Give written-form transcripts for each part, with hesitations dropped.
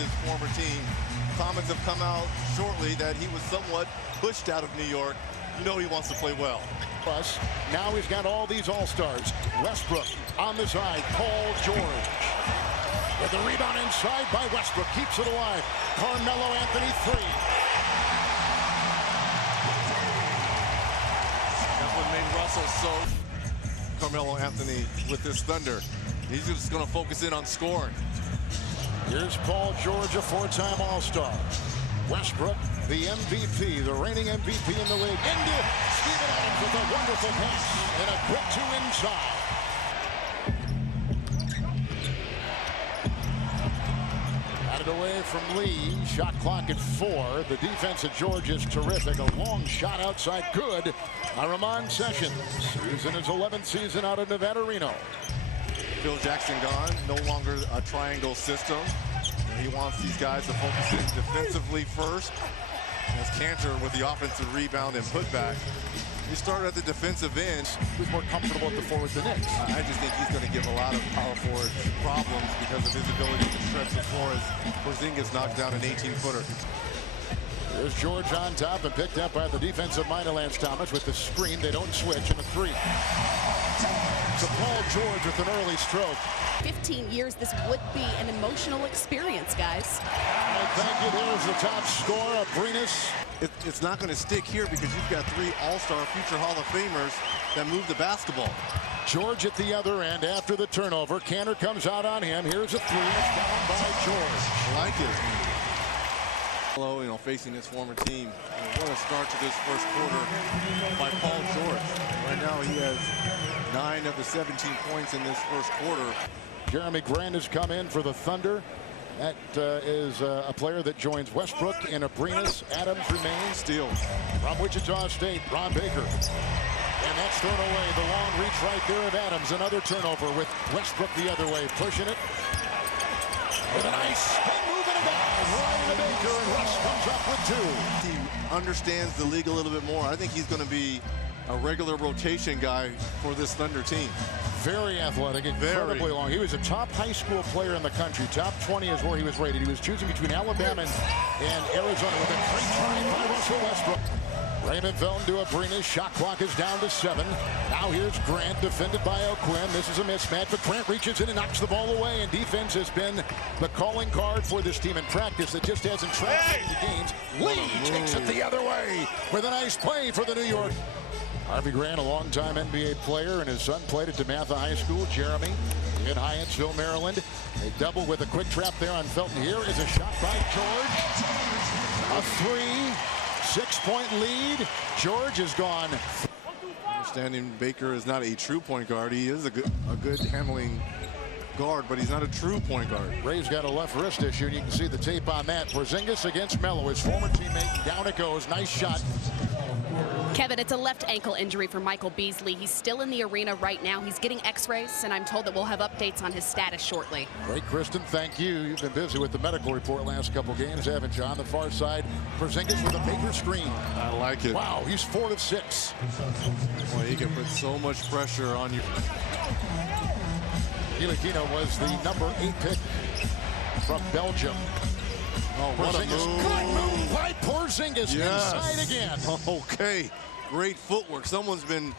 his former team. Comments have come out shortly that he was somewhat pushed out of New York. You know he wants to play well. Plus, now he's got all these all-stars. Westbrook on the side, Paul George. With the rebound inside by Westbrook, keeps it alive. Carmelo Anthony, three. That's what made Russell so. Carmelo Anthony with this Thunder. He's just going to focus in on scoring. Here's Paul George, a four-time All-Star. Westbrook, the MVP, the reigning MVP in the league. Into Steven Adams with a wonderful pass and a quick two inside. Got it away from Lee. Shot clock at 4. The defense of George is terrific. A long shot outside, good. Ramon Sessions. He's in his 11th season out of Nevada, Reno. Phil Jackson gone, no longer a triangle system. He wants these guys to focus in defensively first. As Cantor with the offensive rebound and putback. He started at the defensive end. Who's more comfortable at the forward than Knicks? I just think he's going to give a lot of power forward problems because of his ability to stretch the floor as Porzingis knocks down an 18-footer. There's George on top and picked up by the defensive mind of Lance Thomas with the screen. They don't switch, and a three. So Paul George with an early stroke. 15 years, this would be an emotional experience, guys. And thank you. There's the top scorer, Abrinas. It's not going to stick here because you've got 3 all-star future Hall of Famers that move the basketball. George at the other end after the turnover. Cantor comes out on him. Here's a three. It's down by George. I like it. You know, facing his former team. What a start to this first quarter by Paul George. Right now he has 9 of the 17 points in this first quarter. Jeremy Grant has come in for the Thunder. That is a player that joins Westbrook and Abrinas. Adams remains. Steal. From Wichita State, Ron Baker. And that's thrown away. The long reach right there of Adams. Another turnover with Westbrook the other way, pushing it. With a nice spin move and a dive right into Baker, and Russ comes up with 2. He understands the league a little bit more. I think he's going to be a regular rotation guy for this Thunder team. Very athletic, incredibly long. He was a top high school player in the country. Top 20 is where he was rated. He was choosing between Alabama and Arizona with a great try by Russell Westbrook. Raymond Felton to Abrinas. Shot clock is down to 7. Now here's Grant, defended by O'Quinn. This is a mismatch, but Grant reaches in and knocks the ball away, and defense has been the calling card for this team in practice that just hasn't translated the games. Lee takes it the other way with a nice play for the New York. Harvey Grant, a longtime NBA player, and his son played at DeMatha High School. Jeremy in Hyattsville, Maryland. They double with a quick trap there on Felton. Here is a shot by George. A 3. 6-point lead. George is gone. Understanding Baker is not a true point guard. He is a good handling guard, but he's not a true point guard. Ray's got a left wrist issue, and you can see the tape on that. Porzingis against Melo, his former teammate. Down it goes. Nice shot. Kevin, it's a left ankle injury for Michael Beasley. He's still in the arena right now. He's getting x-rays, and I'm told that we'll have updates on his status shortly. Great, Kristen. Thank you. You've been busy with the medical report last couple games, haven't you? On the far side, Porzingis with a Baker screen. I like it. Wow, he's 4 of 6. Boy, he can put so much pressure on you. Ntilikina was the number 8 pick from Belgium. Oh, what a move. Good move by Porzingis. Yes. Inside again. Okay, great footwork. Someone's been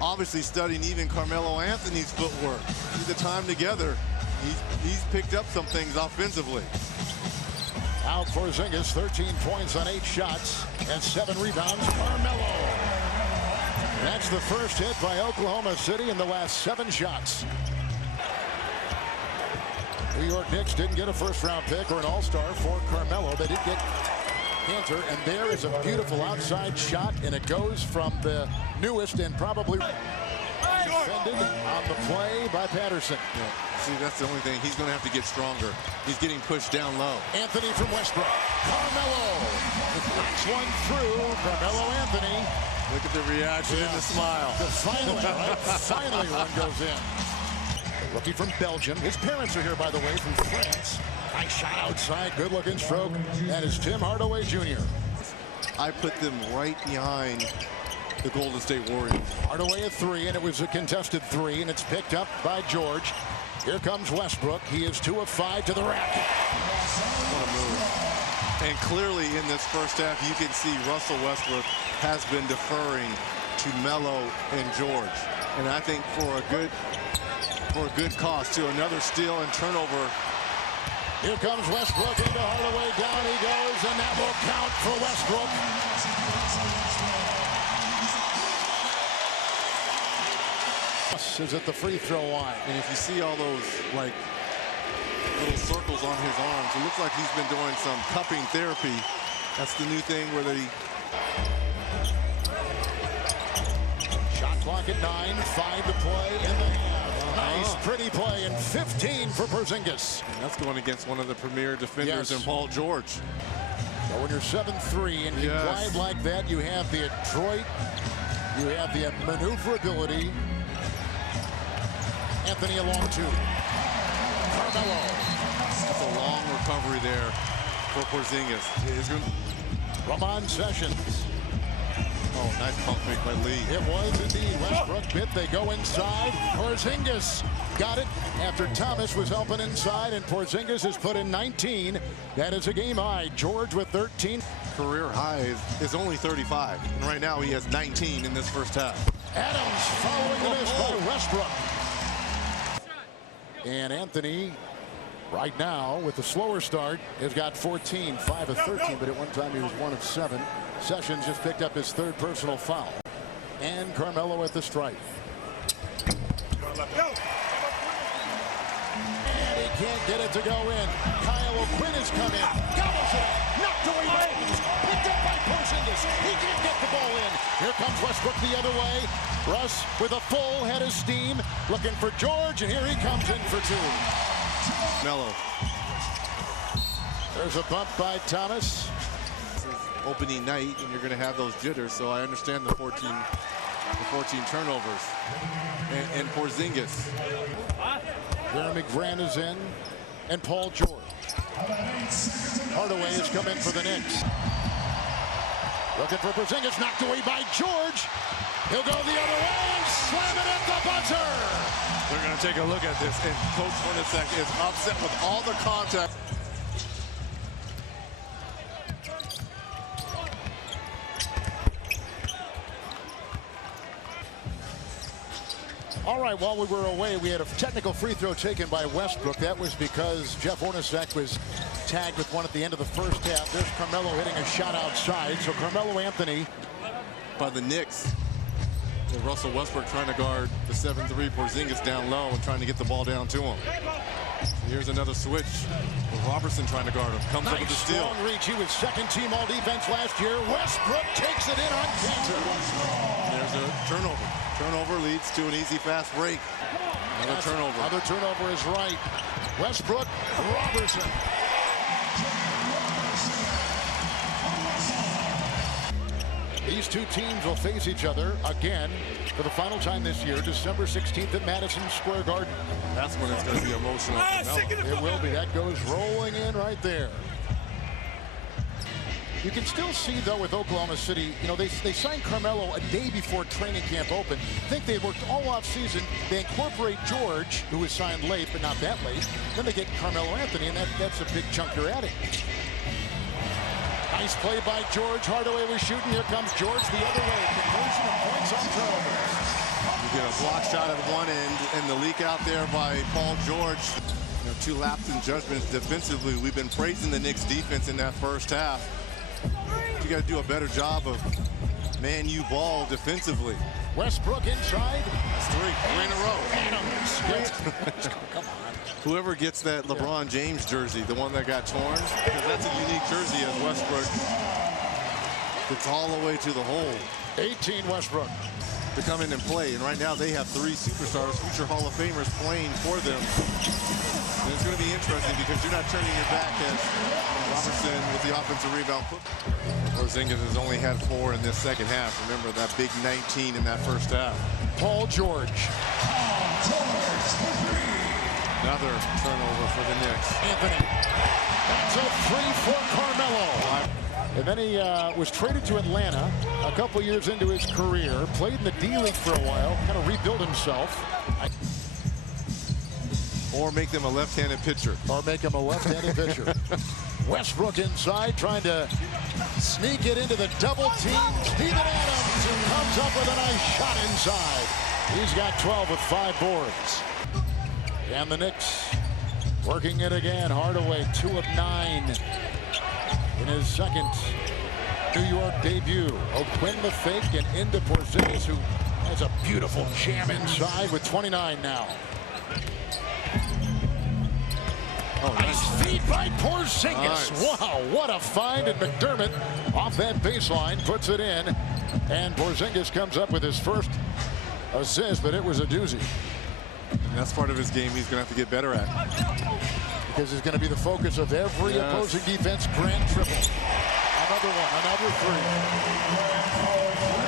obviously studying even Carmelo Anthony's footwork. See the time together. He's picked up some things offensively. Out Porzingis, 13 points on 8 shots and 7 rebounds. Carmelo. That's the first hit by Oklahoma City in the last 7 shots. New York Knicks didn't get a first-round pick or an all-star for Carmelo. They did get Cantor, and there is a beautiful outside shot, and it goes from the newest and probably defended on the play by Patterson. Yeah. See, that's the only thing. He's going to have to get stronger. He's getting pushed down low. Anthony from Westbrook. Carmelo knocks one through. Carmelo Anthony. Look at the reaction and the smile. Finally, right? Finally one goes in. Rookie from Belgium. His parents are here, by the way, from France. Nice shot outside. Good-looking stroke. That is Tim Hardaway Jr. I put them right behind the Golden State Warriors. Hardaway a 3, and it was a contested 3, and it's picked up by George. Here comes Westbrook. He is 2 of 5 to the rack. And clearly in this first half, you can see Russell Westbrook has been deferring to Melo and George. And I think for a good cause too. Another steal and turnover. Here comes Westbrook into Hardaway. Down he goes, and that will count for Westbrook. Is at the free throw line. And if you see all those like little circles on his arms, it looks like he's been doing some cupping therapy. That's the new thing where they shot clock at 9, 5 to play in the half. Nice, pretty play, and 15 for Porzingis. And that's going against one of the premier defenders in Paul George. So when you're 7-3 and you glide like that, you have the adroit, you have the maneuverability. Anthony along two. Carmelo. That's a long recovery there for Porzingis. Ramon Sessions. Oh, nice pump fake by Lee. It was indeed. Westbrook bit. They go inside. Porzingis got it after Thomas was helping inside, and Porzingis has put in 19. That is a game high. George with 13. Career high is only 35. And right now he has 19 in this first half. Adams following the miss by Westbrook. And Anthony, right now, with the slower start, has got 14, 5 of 13, but at one time he was 1 of 7. Sessions just picked up his 3rd personal foul. And Carmelo at the strike. And he can't get it to go in. Kyle O'Quinn has come in. Gobbles it. Knocked away by Adams. Picked up by Porzingis. He can't get the ball in. Here comes Westbrook the other way. Russ with a full head of steam, looking for George, and here he comes in for 2. Melo. There's a bump by Thomas. This is opening night, and you're going to have those jitters, so I understand the 14 turnovers. And Porzingis. Jeremy Grant is in, and Paul George. Hardaway has come in for the Knicks. Looking for Porzingis, knocked away by George. He'll go the other way and slam it at the buzzer. We're going to take a look at this, and Coach Hornacek is upset with all the contact. All right, while we were away, we had a technical free throw taken by Westbrook. That was because Jeff Hornacek was tagged with one at the end of the first half. There's Carmelo hitting a shot outside. So Carmelo Anthony by the Knicks. Russell Westbrook trying to guard the 7-3 Porzingis down low and trying to get the ball down to him. Here's another switch. Robertson trying to guard him. Comes up with the steal. Strong reach. He was 2nd team all defense last year. Westbrook takes it in on Cantor. There's a turnover. Turnover leads to an easy fast break. Another turnover. Another turnover is right. Westbrook, Robertson. These two teams will face each other again for the final time this year, December 16th at Madison Square Garden. That's when it's going to be emotional. It will be. That goes rolling in right there. You can still see, though, with Oklahoma City, you know, they signed Carmelo a day before training camp opened. I think they worked all off season. They incorporate George, who was signed late, but not that late. Then they get Carmelo Anthony, and that's a big chunk you're adding. Nice play by George. Hardaway was shooting. Here comes George the other way. Conversion of points on turnovers. You get a block shot at one end, and the leak out there by Paul George. You know, 2 laps in judgments defensively. We've been praising the Knicks defense in that first half. You got to do a better job of man-you ball defensively. Westbrook inside. That's 3 in a row. Adams. Come on. Whoever gets that LeBron James jersey, the one that got torn, because that's a unique jersey as Westbrook gets all the way to the hole. 18 Westbrook. To come in and play, and right now they have 3 superstars, future Hall of Famers playing for them. And it's going to be interesting because you're not turning your back as Robertson with the offensive rebound. Porzingis has only had 4 in this second half. Remember that big 19 in that first half. Paul George. Another turnover for the Knicks. Anthony. That's a 3 for Carmelo. And then he was traded to Atlanta a couple years into his career. Played in the D-League for a while. Kind of rebuilt himself. Or make them a left-handed pitcher. Or make him a left-handed pitcher. Westbrook inside, trying to sneak it into the double team. Steven Adams, who comes up with a nice shot inside. He's got 12 with 5 boards. And the Knicks working it again. Hardaway, 2 of 9 in his second New York debut. O'Quinn the fake and into Porzingis, who has a beautiful jam inside with 29 now. Oh, nice feed by Porzingis. Nice. Wow, what a find. And McDermott off that baseline puts it in. And Porzingis comes up with his first assist, but it was a doozy. And that's part of his game he's going to have to get better at. Because he's going to be the focus of every opposing defense. Grand triple. Another one, another 3.